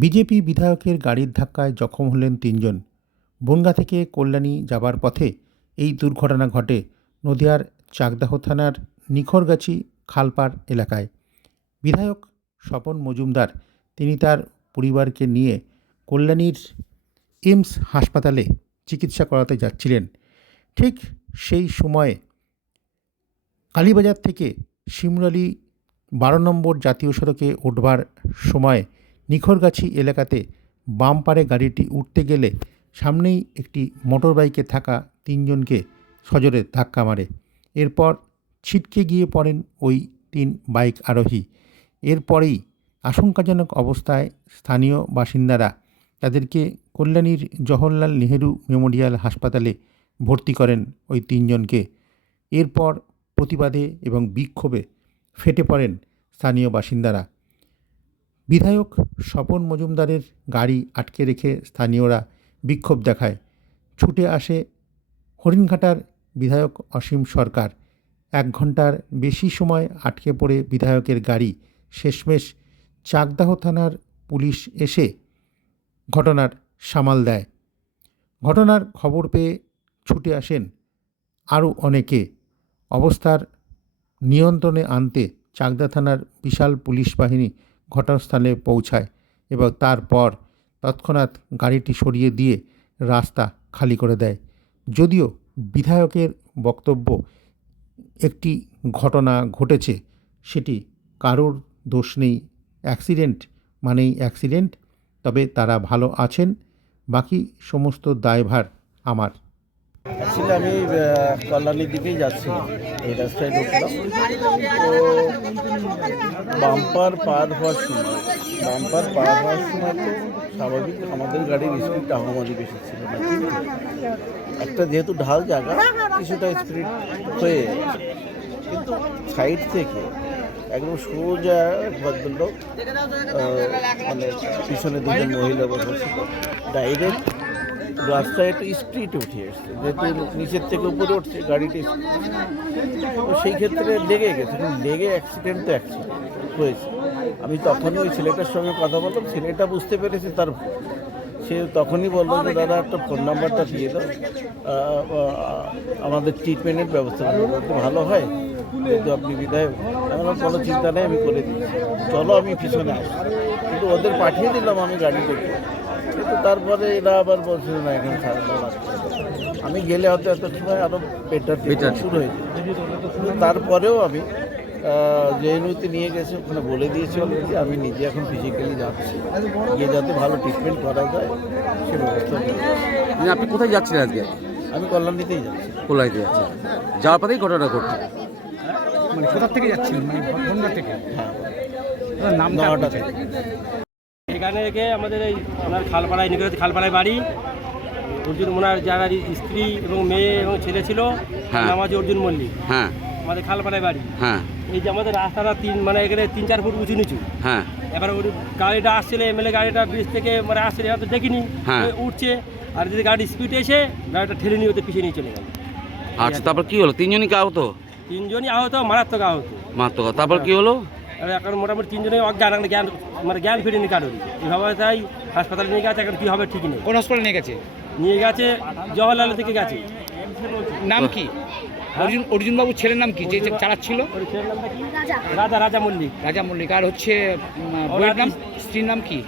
BJP বিধায়কের গাড়ির ধাক্কায় জখম হলেন তিনজন। বনগাঁ থেকে কল্যাণী যাবার পথে এই দুর্ঘটনা ঘটে নদিয়ার চাকদাহ থানার নিখরগাছি খালপাড় এলাকায়। বিধায়ক স্বপন মজুমদার তিনি তার পরিবারকে নিয়ে কল্যাণীর এইমস হাসপাতালে চিকিৎসা করাতে যাচ্ছিলেন। ঠিক সেই সময়ে কালীবাজার থেকে শিমুরালী 12 নম্বর জাতীয় সড়কে উঠবার সময় নিখরগাছি এলাকাতে বাম পারে গাড়িটি উঠতে গেলে সামনেই একটি মোটরবাইকে থাকা তিনজনকে সজোরে ধাক্কা মারে। এরপর ছিটকে গিয়ে পড়েন ওই 3 বাইক আরোহী। এরপরেই আশঙ্কাজনক অবস্থায় স্থানীয় বাসিন্দারা তাদেরকে কল্যাণীর জওহরলাল নেহেরু মেমোরিয়াল হাসপাতালে ভর্তি করেন ওই তিনজনকে। এরপর প্রতিবাদে এবং বিক্ষোভে ফেটে পড়েন স্থানীয় বাসিন্দারা। বিধায়ক স্বপন মজুমদারের গাড়ি আটকে রেখে স্থানীয়রা বিক্ষোভ দেখায়। ছুটে আসে হরিণঘাটার বিধায়ক অসীম সরকার। 1 ঘন্টার বেশি সময় আটকে পড়ে বিধায়কের গাড়ি শেষমেশ চাকদাহ থানার পুলিশ এসে ঘটনার সামাল দেয়। ঘটনার খবর পেয়ে ছুটে আসেন আরও অনেকে। অবস্থার নিয়ন্ত্রণে আনতে চাকদা থানার বিশাল পুলিশ বাহিনী ঘটনাস্থলে পৌঁছায় এবং তারপর তৎক্ষণাৎ গাড়িটি সরিয়ে দিয়ে রাস্তা খালি করে দেয়। যদিও বিধায়কের বক্তব্য একটি ঘটনা ঘটেছে, সেটি কারোর দোষ নেই, অ্যাক্সিডেন্ট মানেই অ্যাক্সিডেন্ট, তবে তারা ভালো আছেন, বাকি সমস্ত দায়ভার আমার। অ্যাকচুয়ালি আমি কল্যাণীর দিকেই যাচ্ছিলাম, এই রাস্তায় ঢুকলাম তো বাম্পার পার হওয়ার সময় তো স্বাভাবিক আমাদের গাড়ির স্পিডটা আহামরি বেশি ছিল না, কিন্তু একটা যেহেতু ঢাল জায়গা কিছুটা স্পিড হয়ে, কিন্তু সাইড থেকে একদম সোজা ভদ্রলোক মানে পিছনে 2জন মহিলা বসেছিল, ডাইরেক্ট রাস্তায় একটা স্পিড উঠে এসছে, যেহেতু নিচের থেকে উপরে উঠছে গাড়িটি, তো সেই ক্ষেত্রে লেগে গেছে। লেগে অ্যাক্সিডেন্ট তো অ্যাক্সিডেন্ট হয়েছে। আমি তখনই ওই ছেলেটার সঙ্গে কথা বললাম, ছেলেটা বুঝতে পেরেছে তার, সে তখনই বললো যে দাদা একটা ফোন নাম্বারটা দিয়ে দাও, আমাদের ট্রিটমেন্টের ব্যবস্থা করতে ভালো হয়, যেহেতু আপনি বিধায়ক। আমার কোনো চিন্তা নেই, আমি করে দিচ্ছি, চলো আমি পিছনে আসি। কিন্তু ওদের পাঠিয়ে দিলাম আমি গাড়ি থেকে, কিন্তু তারপরে এরা আবার বলছিল না এখন সারা আমি গেলে হয়তো এত সময় আরও বেটার শুরু হয়েছে। কিন্তু তারপরেও আমি যে নদীতে নিয়ে গেছে ওখানে বলে দিয়েছিল যে আমি নিজে এখন ফিজিক্যালি যাচ্ছি, গিয়ে যাতে ভালো ট্রিটমেন্ট করা যায় সে ব্যবস্থা করি। আপনি কোথায় যাচ্ছিলেন আজকে? আমি কল্যাণীতেই যাচ্ছি। কল্যাণীতে যাচ্ছেন, যাওয়ার পথেই ঘটনা ঘটছে। মানে কোথা থেকে যাচ্ছিলেন? মানে বনগাঁ থেকে? হ্যাঁ, নাম নটা থেকে। এখানে রেখে আমাদের এই ওনার খালপাড়ায় খালপাড়ায় বাড়ি। অর্জুন ওনার যারা স্ত্রী এবং মেয়ে এবং ছেলে ছিল, নাম আছে অর্জুন মল্লিক। হ্যাঁ, আমাদের খালপাড়ায় বাড়ি। হ্যাঁ, এই যে আমাদের রাস্তাটা মানে এখানে 3-4 ফুট উঁচু নিচু। হ্যাঁ, এবার ওই গাড়িটা আসছিল, এমএলএ গাড়িটা ব্রিজ থেকে মানে আসছিল, এবার তো দেখিনি, উঠছে, আর যদি গাড়ি স্পিড এসে গাড়িটা ঠেলে নিয়ে ওতে পিছিয়ে নিয়ে চলে গেল। আচ্ছা, তারপর কি হলো? 3জনই আহত? 3জনই আহত, মারাত্মক আহত। তারপর কি হলো? এখন মোটামুটি 3জনই অজ্ঞান, জ্ঞান ফিরেনি কারোর। এইভাবে তাই হাসপাতালে নিয়ে গেছে, এখন কী হবে ঠিক নেই। কোন হাসপাতালে নিয়ে গেছে? নিয়ে গেছে জওহরলাল থেকে গেছে। নাম কি? অর্জুন বাবুর ছেলের নাম কি যে চালাচ্ছিল? রাজা মল্লিক। রাজা মল্লিক। আর হচ্ছে বউয়ের নাম, স্ত্রীর নাম কি?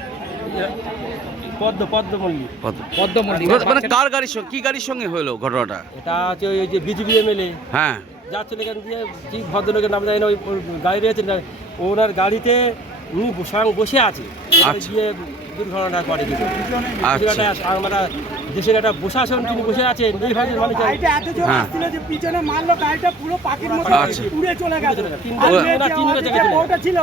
পদ্ম মল্লিক। পদ্ম মল্লিক। মানে কার গাড়ির সঙ্গে, কি গাড়ির সঙ্গে হলো ঘটনাটা? এটা হচ্ছে ওই যে বিজেপি এমএলএ। হ্যাঁ, যাচ্ছিল এখান দিয়ে, ঠিক ভদ্রলোকের নাম জানি না, ওই গাড়ি রয়েছে, ওনার গাড়িতে উনি বসে আছে, গিয়ে দুর্ঘটনা করে। আমরা দেশের একটা প্রশাসন তিনি বসে আছেন, এইভাবে মানুষ পিছনে মারলো, গাড়িটা পুরো পাখির মতো উড়ে চলে গেছে। 3 জন ছিল।